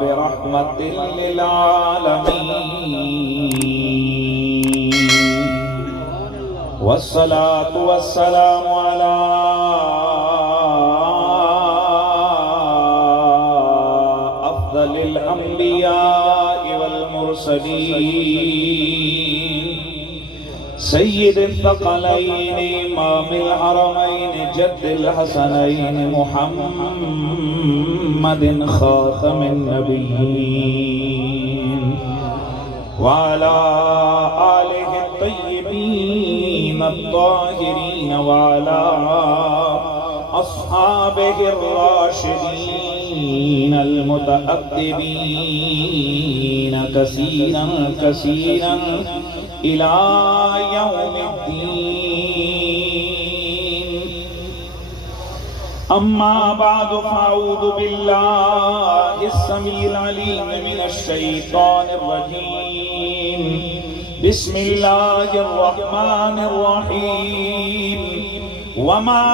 برحمة للعالمين والصلاة والسلام على أفضل الأنبياء والمرسلين سيد الثقلين إمام الحرمين جد الحسنين محمد خاتم النبيين وعلى آله الطيبين الطاهرين وعلى أصحابه الراشدين المتأدبين كثيرا كثيرا إلى يوم الدين. أما بعد فأعوذ بالله السميع العليم من الشيطان الرجيم. بسم الله الرحمن الرحيم. وما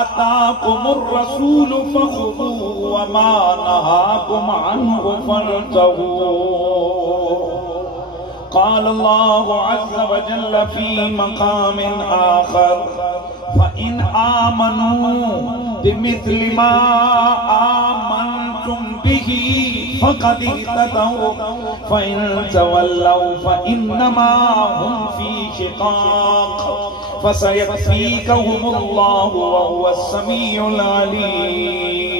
آتاكم الرسول فخذوه وما نهاكم عنه فانتهوا. قال الله عز وجل في مقام آخر فإن آمنوا بمثل ما آمنتم به فقد اهتدوا فإن تولوا فإنما هم في شقاق فسيكفيكهم الله وهو السميع العليم.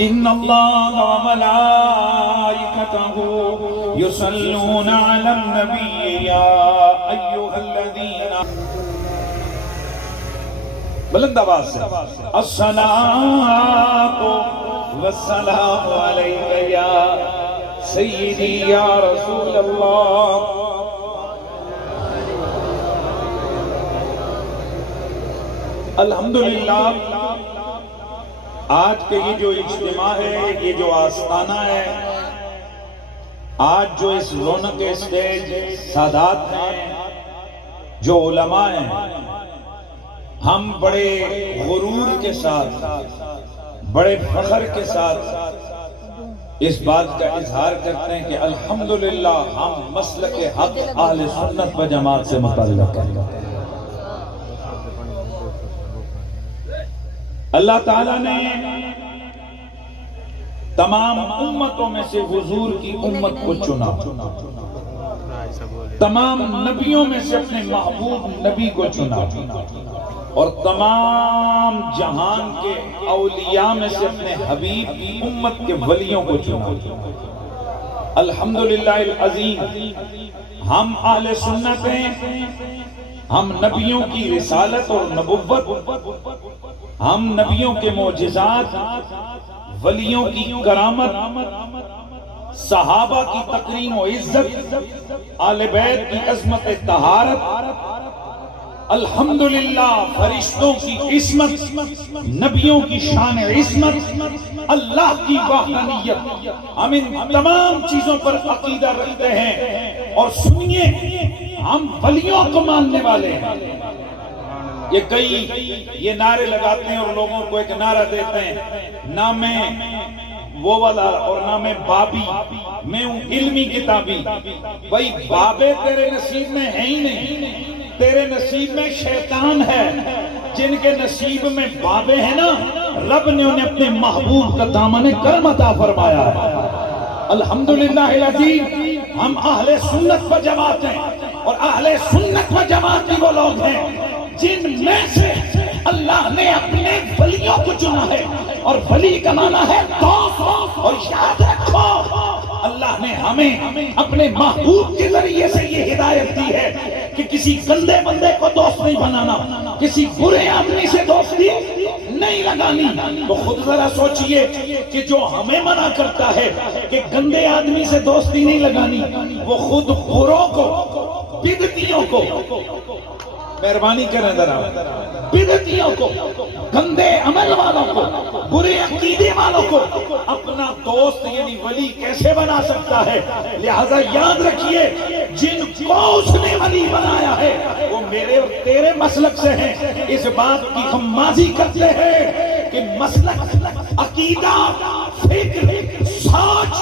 إن الله وملائكته يصلون على النبي يا أيها الذين بلند آواز سے الصلاة والسلام عليك يا سيدي يا رسول الله. الحمدللہ آج کے یہ جو اجتماع ہے، یہ جو آستانہ ہے، آج جو اس رونق اسٹیج سادات ہیں، جو علماء ہیں، ہم بڑے غرور کے ساتھ، بڑے فخر کے ساتھ اس بات کا اظہار کرتے ہیں کہ الحمدللہ ہم مسلک حق اہل سنت و جماعت سے متعلق ہیں. اللہ تعالیٰ نے تمام امتوں میں سے حضور کی امت کو چنا، تمام نبیوں میں سے اپنے محبوب نبی کو چنا، اور تمام جہان کے اولیاء میں سے اپنے حبیب کی امت کے ولیوں کو چنا. الحمدللہ العظیم ہم اہل سنت ہیں. ہم نبیوں کی رسالت اور نبوت، ہم نبیوں کے معجزات، ولیوں کی کرامت، صحابہ کی تکریم و عزت، آل بیت کی عظمت طہارت، الحمدللہ فرشتوں کی عصمت، نبیوں کی شان عصمت، اللہ کی وحدانیت، ہم ان تمام چیزوں پر عقیدہ رکھتے ہیں. اور سنیے، ہم ولیوں کو ماننے والے ہیں. یہ کئی یہ نعرے لگاتے ہیں اور لوگوں کو ایک نعرہ دیتے ہیں، نہ میں وہ والا اور نہ میں بابی، میں ہوں علمی کتابی. بھائی بابے تیرے نصیب میں ہیں ہی نہیں، تیرے نصیب میں شیطان ہے. جن کے نصیب میں بابے ہیں نا، رب نے انہیں اپنے محبوب کا دامن کرم عطا فرمایا ہے. الحمدللہ العظیم ہم اہل سنت و جماعت ہیں، اور اہل سنت و جماعت بھی وہ لوگ ہیں جن میں سے اللہ نے اپنے ولیوں کو چنا ہے. اور ولی کا معنی ہے دوست. اور یاد رکھو، اللہ نے ہمیں اپنے محبوب کے ذریعے سے یہ ہدایت دی ہے کہ کسی گندے بندے کو دوست نہیں بنانا، کسی برے آدمی سے دوستی نہیں لگانی. تو خود ذرا سوچئے کہ جو ہمیں منع کرتا ہے کہ گندے آدمی سے دوستی نہیں لگانی، وہ خود بروں کو، بدعتیوں کو، مہربانی کریں ذرا، بدعتیوں کو، گندے عمل والوں کو، برے عقیدے والوں کو اپنا دوست یعنی ولی کیسے بنا سکتا ہے؟ لہذا یاد رکھیے جن کو اس نے ولی بنایا ہے وہ میرے اور تیرے مسلک سے ہیں۔ اس بات کی ہم ماضی کرتے ہیں کہ مسلک، عقیدہ، فکر، سوچ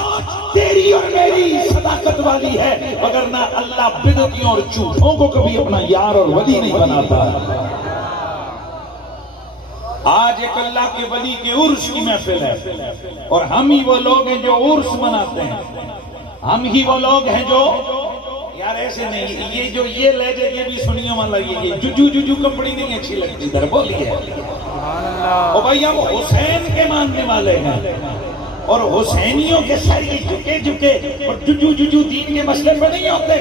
تیری اور میری صداقت والی ہے، وگرنہ اللہ بدعتیوں اور جھوٹوں کو کبھی اپنا یار اور ولی نہیں بناتا۔ آج ایک اللہ کے ولی کے عرس کی محفل ہے اور ہم ہی وہ لوگ ہیں جو عرس مناتے ہیں، ہم ہی وہ لوگ ہیں جو یار ایسے نہیں، یہ جو یہ لہجے یہ بھی سنیے والا، یہ ججو ججو کپڑی نہیں اچھی لگتی، در بولیے او بھائی ہم حسین کے ماننے والے ہیں اور حسینیوں کے سر جھکے جھکے اور ججو ججو دین کے مسئلے پہ نہیں ہوتے،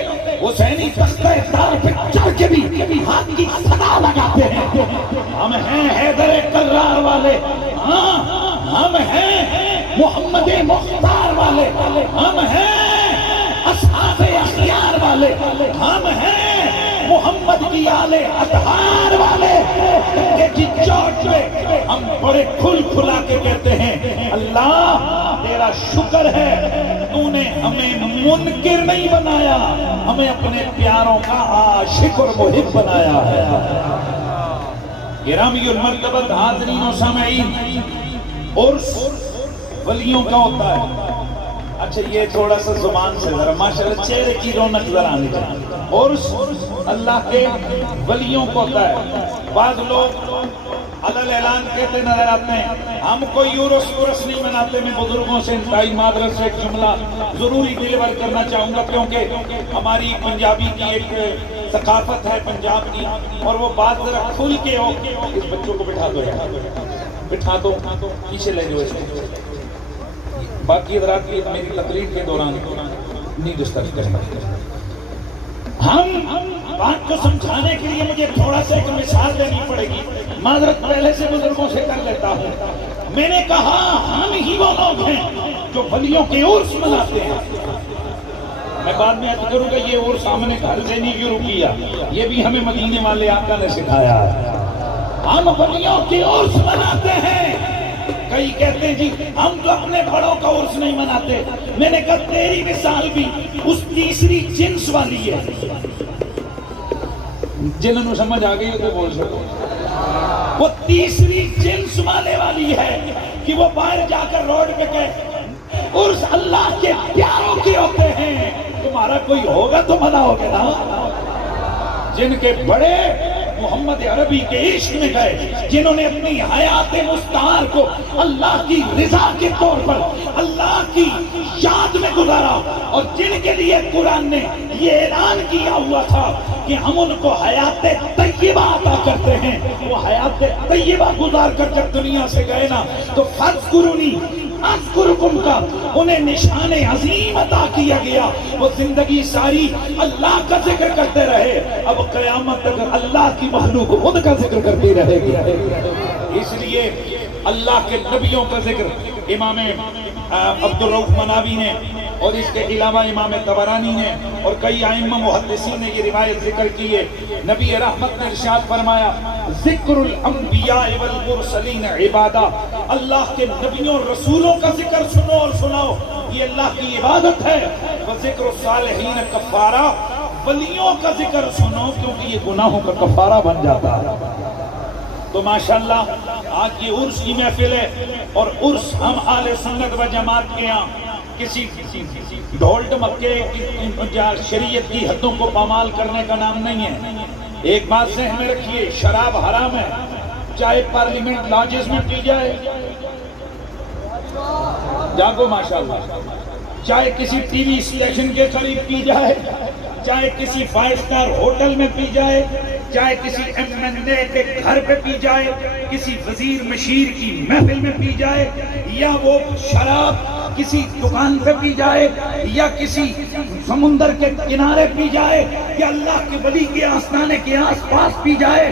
حسینی تختہ دار پہ چڑھ کے بھی ہاتھ کی صدا لگاتے ہیں۔ ہم ہیں حیدر کرار والے، ہاں ہم ہیں محمد مختار والے، ہم ہیں اصحاب اخیار والے، ہم ہیں محمد کی آل اطہار والے، کہ چوٹ میں ہم بڑے کھل کھلا کے کہتے ہیں اللہ تیرا شکر ہے تو نے ہمیں منکر نہیں بنایا، ہمیں اپنے پیاروں کا عاشق اور محب بنایا ہے۔ گرامی المرتبت حاضرین و سامعین، عرس ولیوں کا ہوتا ہے۔ اچھا یہ تھوڑا سا زبان سے ذرا ماشاءاللہ چہرے کی رونق ذرا آنی چاہیے۔ عرس اللہ کے ولیوں کو ہوتا ہے۔ بعض لوگ علل اعلان کہتے نظر آتے ہیں ہم کوئی عرس نہیں مناتے۔ میں بزرگوں سے انتہائی معذرت سے ایک جملہ ضروری ڈیلیور کرنا چاہوں گا، کیونکہ ہماری پنجابی کی ایک ثقافت ہے پنجاب کی، اور وہ بات ذرا کھل کے ہو۔ اس بچوں کو بٹھا دو یار، بٹھا دو، پیچھے لے جاؤ اس کو۔ باقی حضرات کی میری تقریر کے دوران نہیں ڈسٹرب کرنا۔ ہم بات کو سمجھانے کے لیے مجھے تھوڑا سا ایک مثال دینی پڑے گی، معذرت پہلے سے بزرگوں سے کر لیتا ہوں۔ میں نے کہا ہم ہی وہ لوگ ہیں جو ولیوں کے عرس مناتے ہیں۔ میں بعد میں عرض کروں گا یہ عرس ہم نے گھر سے نہیں شروع کیا، یہ بھی ہمیں مدینے والے آقا نے سکھایا ہے۔ ہم ولیوں کے عرس مناتے ہیں۔ کئی کہتے ہیں جی ہم تو اپنے بڑوں کا عرس نہیں مناتے۔ میں نے کہا تیری مثال بھی اس تیسری جنس والی ہے۔ جنہوں نے سمجھ آ گئی تو بول سکو، وہ تیسری جنس والے والی ہے کہ وہ باہر جا کر روڈ پہ کہے عرس اللہ کے پیاروں کے ہوتے ہیں، تمہارا کوئی ہوگا تو مناؤ گے نا۔ جن کے بڑے محمد عربی کے عشق میں گئے، جنہوں نے اپنی حیات مستعار کو اللہ کی رضا کے طور پر اللہ کی یاد میں گزارا، اور جن کے لیے قرآن نے یہ اعلان کیا ہوا تھا کہ ہم ان کو حیات طیبہ عطا کرتے ہیں، وہ حیات طیبہ گزار کر جب دنیا سے گئے نا تو فاذکرونی اذکرکم کا انہیں نشان عظیم عطا کیا گیا۔ وہ زندگی ساری اللہ کا ذکر کرتے رہے، اب قیامت تک اللہ کی مخلوق خود کا ذکر کرتی رہے گی۔ اس لیے اللہ کے نبیوں کا ذکر امام عبدالرؤف مناوی نے، اور اس کے علاوہ امام طبرانی نے اور کئی ائمہ محدثین نے یہ روایت ذکر کی ہے۔ نبی رحمت نے ارشاد فرمایا ذکر الانبیاء والمرسلین عبادہ، اللہ کے نبیوں اور رسولوں کا ذکر سنو اور سناؤ، یہ اللہ کی عبادت ہے۔ وذکر الصالحین کفارہ، ولیوں کا ذکر سنو کیونکہ یہ گناہوں کا کفارہ بن جاتا ہے۔ تو ماشاءاللہ آج یہ عرس کی محفل ہے، اور عرس ہم اہل سنت و جماعت کے ہاں کسی ڈھول ڈمکے شریعت کی حدوں کو پامال کرنے کا نام نہیں ہے۔ ایک بات ذہن میں رکھیے، شراب حرام ہے، چاہے پارلیمنٹ لاجز میں پی جائے، جاگو ماشاءاللہ، چاہے کسی ٹی وی اسٹیشن کے قریب پی جائے، چاہے کسی 5 اسٹار ہوٹل میں پی جائے، چاہے کسی MNA کے گھر پہ پی جائے، کسی وزیر مشیر کی محفل میں پی جائے، یا وہ شراب کسی دکان پہ پی جائے، یا کسی سمندر کے کنارے پی جائے، یا اللہ کے ولی کے آستانے کے آس پاس پی جائے،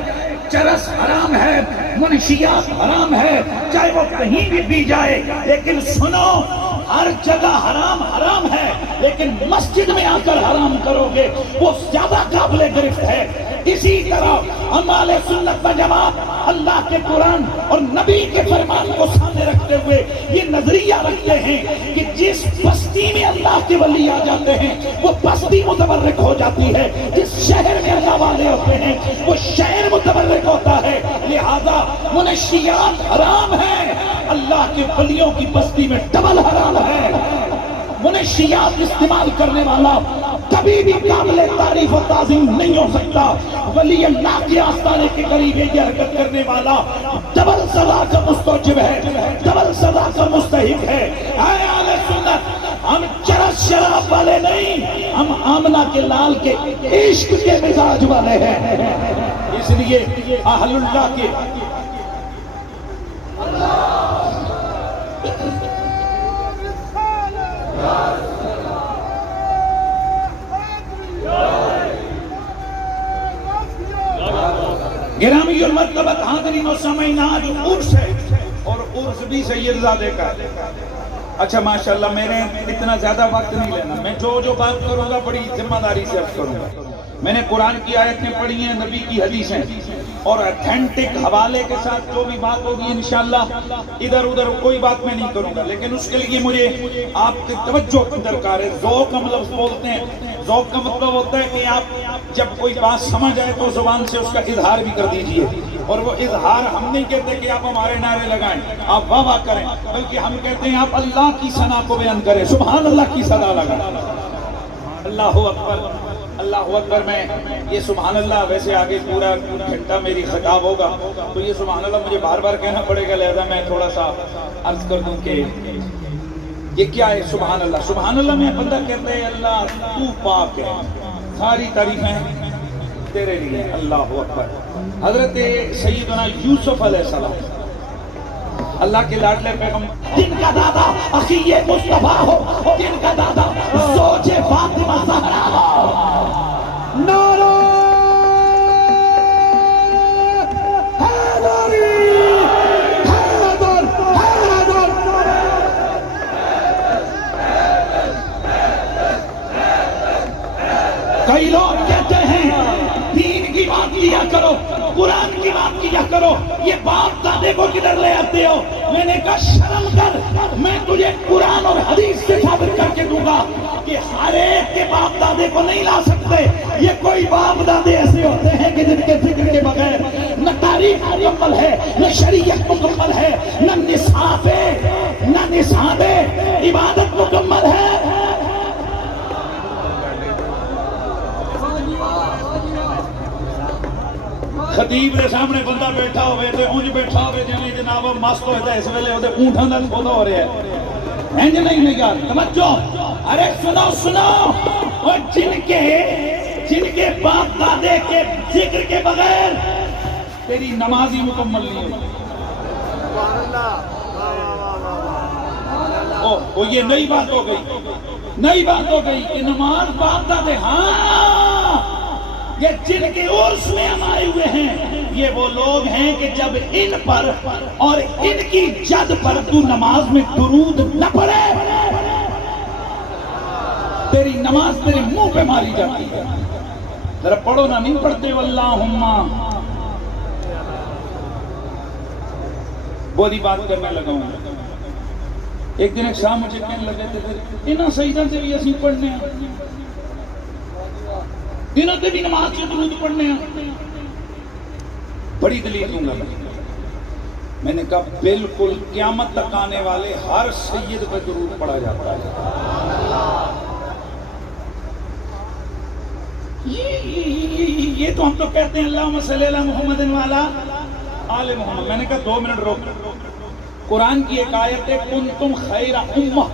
چرس حرام ہے، منشیات حرام ہے، چاہے وہ کہیں بھی پی جائے، لیکن سنو ہر جگہ حرام ہے، لیکن مسجد میں آ کر حرام کرو گے وہ زیادہ قابل گرفت ہے۔ اسی طرح ہم اہل سنت و جماعت اللہ کے قرآن اور نبی کے فرمان کو سامنے رکھتے ہوئے یہ نظریہ رکھتے ہیں کہ جس بستی میں اللہ کے ولی آ جاتے ہیں وہ بستی متبرک ہو جاتی ہے، جس شہر میں اللہ والے ہوتے ہیں وہ شہر متبرک ہوتا ہے، لہذا منشیات حرام ہے، اللہ کے ولیوں کی بستی میں ڈبل حرام ہے۔ منشیات استعمال کرنے والا کبھی بھی قابل تعریف و تعظیم نہیں ہو سکتا، ولی اللہ کے آستانے کے قریب یہ حرکت کرنے والا ڈبل سزا کا مستوجب ہے، ڈبل سزا کا مستحق ہے۔ اے اہل سنت، ہم چرس شراب والے نہیں، ہم آمنہ کے لال کے عشق کے مزاج والے ہیں، اس لیے اہل اللہ کے گرامی المرتبت حاضرین و سامعین، آج عرس ہے اور عرس بھی سید زادے کا ہے۔ اچھا ماشاءاللہ، میرے اتنا زیادہ وقت نہیں لینا، میں جو بات کروں گا بڑی ذمہ داری سے عرض کروں گا۔ میں نے قرآن کی آیتیں پڑھی ہیں، نبی کی حدیثیں اور اتھینٹک حوالے کے ساتھ جو بھی بات ہوگی انشاءاللہ ادھر ادھر کوئی بات میں نہیں کروں گا، لیکن اس کے لیے مجھے آپ کی توجہ کی درکار ہے۔ ذوق کا لفظ بولتے ہیں، ذوق کا مطلب ہوتا ہے کہ آپ جب کوئی بات سمجھ آئے تو زبان سے اس کا اظہار بھی کر دیجئے، اور وہ اظہار ہم نہیں کہتے کہ آپ ہمارے نعرے لگائیں، آپ واہ واہ کریں، بلکہ ہم کہتے ہیں آپ اللہ کی ثنا کو بیان کریں، سبحان اللہ کی صدا لگائیں۔ اللہ اکبر، اللہ اکبر۔ میں یہ سبحان اللہ، ویسے آگے پورا گھنٹہ میری خطاب ہوگا تو یہ سبحان اللہ مجھے بار بار کہنا پڑے گا، لہذا میں تھوڑا سا عرض کر دوں کہ یہ کیا ہے سبحان اللہ۔ سبحان اللہ میں بندہ کہتے ہیں اللہ تو پاک ہے، ساری تعریفیں تیرے لیے۔ اللہ اکبر۔ حضرت سیدنا یوسف علیہ السلام اللہ کے لاڈلے پیغمبر، جن کا دادا عقیہ مصطفیٰ ہو، جن کا دادا زوج فاطمہ زہرا ہو۔ نعرہ حیدری، حیدر، حیدر۔ کئی لوگ کہتے ہیں دین کی بات کیا کرو، قرآن کی بات کیا کرو، یہ باپ دادے کو کدھر لے آتے ہو؟ میں نے کہا شرم کر، میں تجھے قرآن اور حدیث سے ثابت کر کے دوں گا کہ ہر ایک کے باپ دادے کو نہیں لا سکتے۔ یہ کوئی باپ دادے ایسے ہوتے ہیں کہ جن کے ذکر کے بغیر نہ تاریخ مکمل ہے، نہ شریعت مکمل ہے، نہ نصاب عبادت مکمل ہے۔ خطیب دے سامنے بندہ بیٹھا ہوئے تے اونج بیٹھا ہوئے جنہیں جناب مست ہوئے تے اس ویلے ہوتے اونٹھاں دا کھودا ہو رہا ہے، انج نہیں نگار توجہ۔ ارے سنو سنو، اور جن کے باپ دادے کے ذکر کے بغیر تیری نمازی مکمل نہیں ہوتی۔ او یہ نئی بات ہو گئی، نئی بات ہو گئی کہ نماز باپ دادے، ہاں یہ جن کے عرس میں ہم آئے ہوئے ہیں یہ وہ لوگ ہیں کہ جب ان پر اور ان کی جد پر تو نماز میں درود نہ پڑھے تیری نماز تیرے منہ پہ ماری جاتی ہے۔ ذرا پڑھو نہ، نہیں پڑھتے واللہم۔ بہت ہی بات کرنے لگا ہوں۔ ایک دن ایک صاحب مجھے کہنے لگے تھے انہاں سجدہ سے بھی اسی پڑھنے ہیں، دنوں سے بھی نماز سے درود پڑھنے ہیں۔ بڑی دلیل دوں گا۔ میں نے کہا بالکل قیامت تک آنے والے ہر سید پہ درود پڑھا جاتا ہے۔ یہ تو ہم تو کہتے ہیں اللہم صلی علی محمد وعلی آل محمد۔ میں نے کہا 2 منٹ روک، قرآن کی ایک آیت ہے کنتم خیر امہ،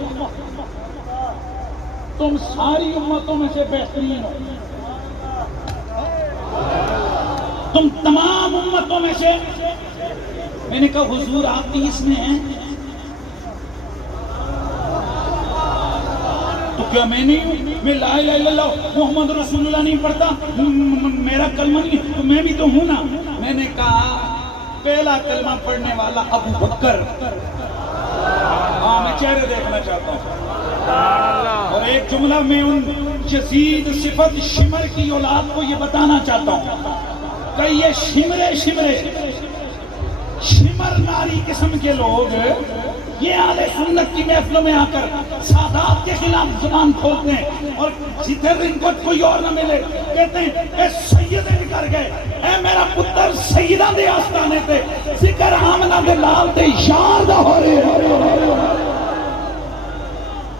تم ساری امتوں میں سے بہترین ہو، تم تمام امتوں میں سے۔ میں نے کہا حضور آپ بھی اس میں ہیں؟ تو کیا میں نہیں ہوں؟ میں لا الہ الا اللہ محمد رسول اللہ نہیں پڑھتا، میرا کلمہ نہیں تو میں بھی تو ہوں نا۔ میں نے کہا پہلا کلمہ پڑھنے والا ابو بکر۔ ہاں میں چہرے دیکھنا چاہتا ہوں۔ اور ایک جملہ میں ان یزید صفت شمر کی اولاد کو یہ بتانا چاہتا ہوں کہ یہ شمر ناری قسم کے لوگ یہ اہل سنت کی محفلوں میں آ کر سادات کے خلاف زبان کھولتے ہیں اور جدھر ان کو کوئی اور نہ ملے کہتے ہیں اے سیدے نکر گئے، اے میرا پتر سیدہ دے آستانے تے ذکر آمنہ دے لال تے یار دا ہو رہے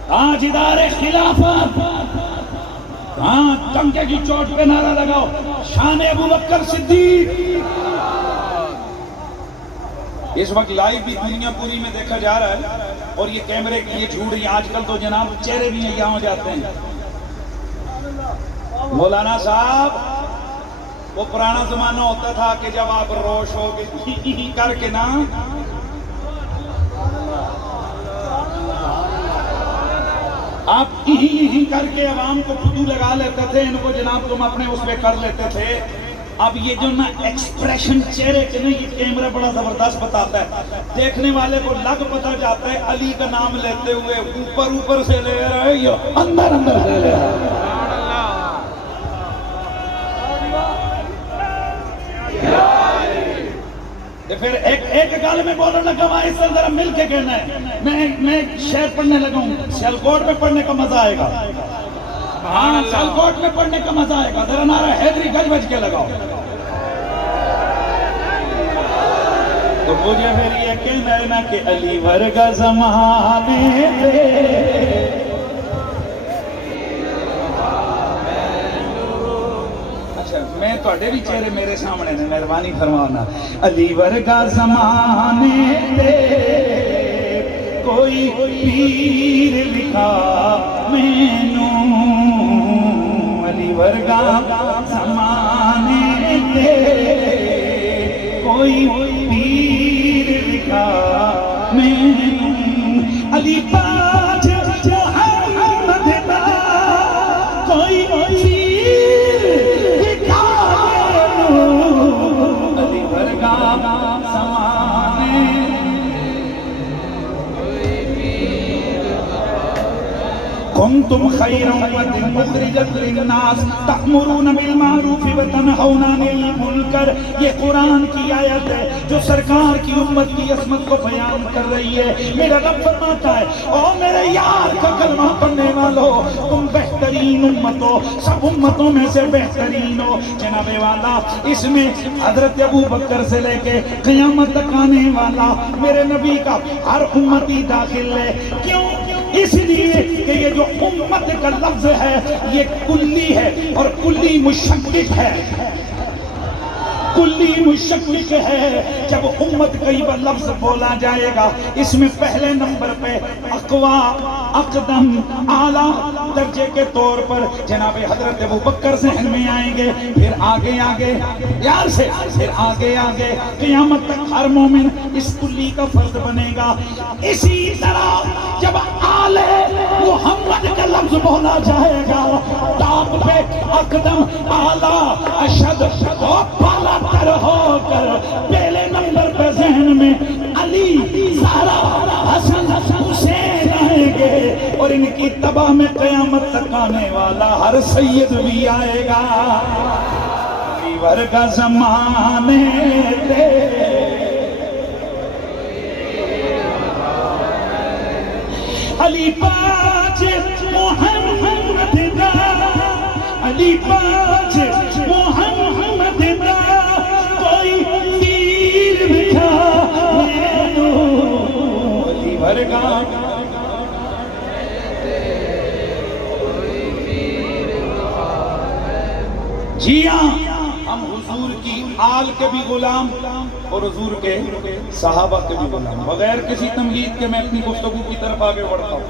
تاجدار خلافت، ہاں ٹنکے کی چوٹ پہ نعرہ لگاؤ شان ابو بکر صدیق۔ اس وقت لائیو بھی دنیا پوری میں دیکھا جا رہا ہے اور یہ کیمرے کی یہ جھوٹ رہی، آج کل تو جناب چہرے بھی یہاں ہو جاتے ہیں۔ مولانا صاحب وہ پرانا زمانہ ہوتا تھا کہ جب آپ روش ہو کے کر کے نا آپ ہی کر کے عوام کو خودو لگا لیتے تھے، ان کو جناب تم اپنے اس پہ کر لیتے تھے۔ اب یہ جو نا ایکسپریشن چہرے کے نا یہ کیمرہ بڑا زبردست بتاتا ہے، دیکھنے والے کو لگ پتا جاتا ہے علی کا نام لیتے ہوئے اوپر سے لے رہا ہے یا اندر سے لے رہا ہے۔ پھر ایک گال میں بولنے لگا وہاں اس سے ذرا مل کے کہنا ہے، میں شعر پڑھنے لگا ہوں، سیالکوٹ میں پڑھنے کا مزہ آئے گا، ہاں سیالکوٹ میں پڑھنے کا مزہ آئے گا، ذرا نعرہ حیدری گج بج کے لگاؤ۔ تو مجھے پھر یہ کہنا ہے نا کہ علی ورگا زمانے دے، میں توڑے بھی چہرے میرے سامنے نے مہربانی فرمانا، علی ورگا زمانے دے کوئی پیر لکھا مینوں، علی ورگا زمانے دے کوئی پیر لکھا مینوں، علی پاج محمد دا کوئی پیر لکھا مینوں، علی ورگا زمانے کنتم خیر امت مخرجت للناس تأمرون بالمعروف وتنہون عن المنکر، یہ قرآن کی آیت ہے جو سرکار کی امت کی عظمت کو بیان کر رہی ہے۔ میرا رب فرماتا ہے او میرے یار کا کلمہ پڑھنے والو، تم بہترین امت ہو، سب امتوں میں سے بہترین ہو۔ جناب والا اس میں حضرت ابو بکر سے لے کے قیامت تک آنے والا میرے نبی کا ہر امتی داخل ہے۔ کیوں؟ اس لیے کہ یہ جو امت کا لفظ ہے یہ کلی ہے اور کلی مشکک ہے، کلی مشکک ہے۔ جب امت کئی بار لفظ بولا جائے گا اس میں پہلے نمبر پہ اقوا، اقدم، اعلیٰ درجے کے طور پر جناب حضرت ابو بکر ذہن میں آئیں گے، پھر آگے یار سے پھر آگے قیامت تک ہر مومن اس کلی کا فرد بنے گا۔ اسی طرح جب آل محمد کا لفظ بولا جائے گا ٹاپ پہ اقدم، اعلیٰ، اشد اور بالا تر ہو کر پہلے نمبر پہ ذہن میں علی، زہرا، حسن، حسین آئیں گے اور ان کی تباہ میں قیامت تک آنے والا ہر سید بھی آئے گا۔ علی ورگا زمانے دے علی پاچ محمد دا، علی پاچ محمد دا کوئی پیر بکھا مینوں، علی ورگا جی ہاں، ہم حضور کی آل کے بھی غلام اور حضور کے صحابہ کے بھی غلام۔ بغیر کسی تمہید کے میں اپنی گفتگو کی طرف آگے بڑھتا ہوں۔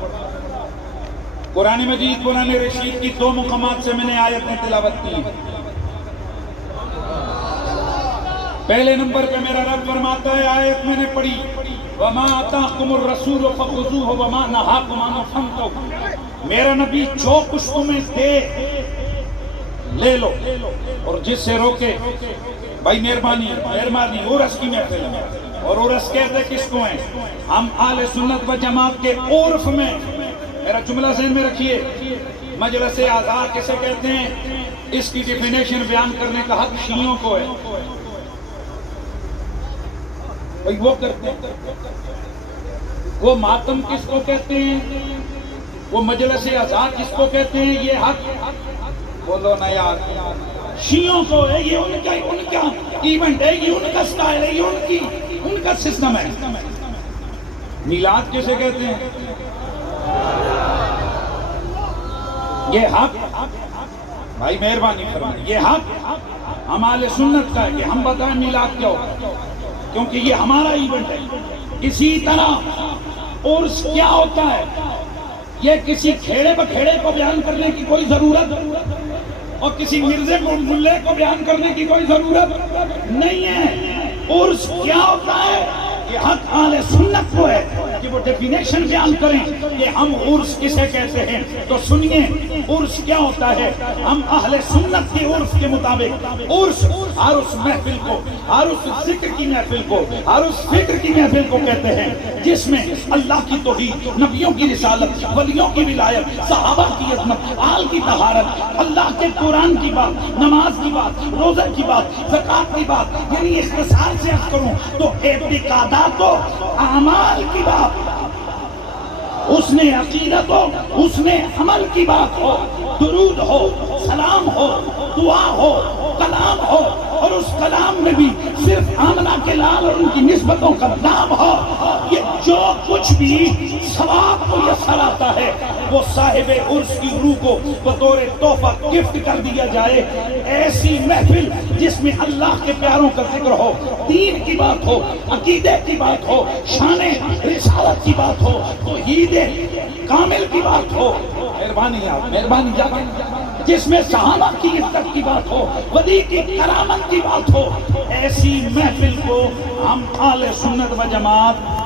قرآن مجید قرآن رشید کی 2 مقامات سے میں نے آیتیں تلاوت کی۔ پہلے نمبر پہ میرا رب فرماتا ہے، آیت میں نے پڑھی وَمَا آتَاكُمُ الرَّسُولُ فَخُذُوهُ وَمَا نَهَاكُمْ عَنْهُ فَانْتَهُوا، میرا نبی جو کچھ تمہیں دے لے لو اور جس سے روکے بھائی مہربانی عرس کی محفل میں، اور عرس کہتے کس کو ہیں؟ ہم اہل سنت و جماعت کے عرف میں میرا جملہ ذہن میں رکھیے، مجلس اعضاء کسے کہتے ہیں؟ اس کی ڈیفینیشن بیان کرنے کا حق شیعوں کو ہے، وہ کرتے ہیں۔ وہ ماتم کس کو کہتے ہیں؟ وہ مجلس اعضاء کس کو کہتے ہیں؟ یہ حق بولو نا یار، شیعوں کو ہے، یہ ان کا ایونٹ ہے، یہ ان کا سٹائل ہے، یہ ان کا سسٹم ہے۔ میلاد کسے کہتے ہیں؟ یہ حق بھائی مہربانی فرمائیں، یہ حق ہم اہل سنت کا ہے کہ ہم بتائیں میلاد کیا ہوتا ہے، کیونکہ یہ ہمارا ایونٹ ہے۔ اسی طرح عرس کیا ہوتا ہے، یہ کسی کھیڑے بکھیڑے کو بیان کرنے کی کوئی ضرورت اور کسی مرزے ملے کو بیان کرنے کی کوئی ضرورت نہیں ہے۔ عرس کیا ہوتا ہے، یہ حق اہل سنت کو ہے کہ وہ ڈیفینیشن بیان کریں کہ ہم عرس کسے کہتے ہیں۔ تو سنیے عرس کیا ہوتا ہے، ہم اہل سنت کی عرس کے مطابق عرس عرس محفل کو، عرس ذکر کی محفل کو، عرس فکر کی محفل کو کہتے ہیں، جس میں اللہ کی توحید، نبیوں کی رسالت، ولیوں کی ولایت، صحابہ کی عظمت، آل کی طہارت، اللہ کے قرآن کی بات، نماز کی بات، روزہ کی بات، زکوٰۃ کی بات، یعنی اختصار سے عرض کروں تو اعتقادات و اعمال کی بات، اس نے عقیدت ہو، اس نے عمل کی بات ہو، درود ہو، سلام ہو، دعا ہو، کلام ہو، اور اس کلام میں بھی صرف آمنہ کے لال اور ان کی نسبتوں کا نام ہو، یہ جو کچھ بھی ثواب کو یسر آتا ہے وہ صاحب عرس کی روح کو بطور تحفہ گفٹ کر دیا جائے۔ ایسی محفل جس میں اللہ کے پیاروں کا ذکر ہو، دین کی بات ہو، عقیدے کی بات ہو، شان رسالت کی بات ہو، توحید کامل کی بات ہو، مہربانی جس میں صحابہ کی عزت کی بات ہو، ولی کی کرامت کی بات ہو، ایسی محفل کو ہم اہل سنت و جماعت